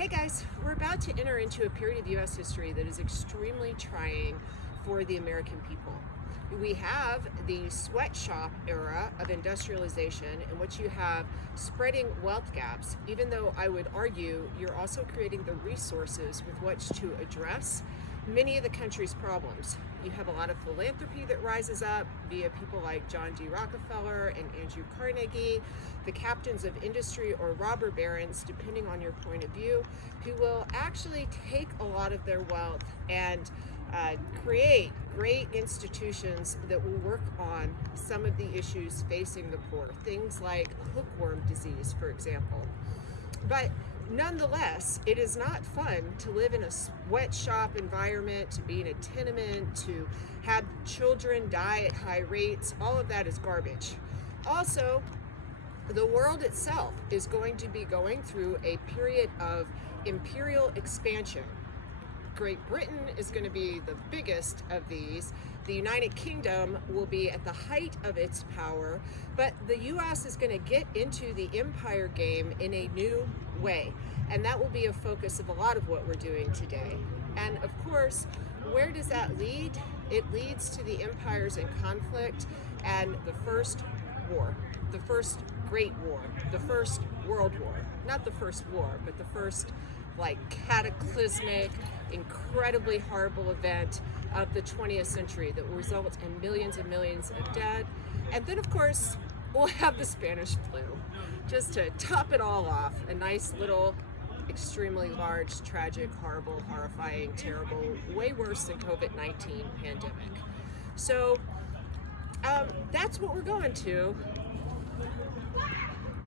Hey guys, we're about to enter into a period of U.S. history that is extremely trying for the American people. We have the sweatshop era of industrialization in which you have spreading wealth gaps, even though I would argue you're also creating the resources with which to address many of the country's problems. You have a lot of philanthropy that rises up via people like John D. Rockefeller and Andrew Carnegie, the captains of industry or robber barons, depending on your point of view, who will actually take a lot of their wealth and create great institutions that will work on some of the issues facing the poor, things like hookworm disease, for example. But nonetheless, it is not fun to live in a sweatshop environment, to be in a tenement, to have children die at high rates. All of that is garbage. Also, the world itself is going to be going through a period of imperial expansion. Great Britain is going to be the biggest of these. The United Kingdom will be at the height of its power, but the US is going to get into the empire game in a new way. And that will be a focus of a lot of what we're doing today. And of course, where does that lead? It leads to the empires in conflict and the first war, the first Great War, the first World War. Not the first war, but the first cataclysmic, incredibly horrible event of the 20th century that will result in millions and millions of dead. And then, of course, we'll have the Spanish flu. Just to top it all off, a nice little, extremely large, tragic, horrible, horrifying, terrible, way worse than COVID-19 pandemic. So that's what we're going to.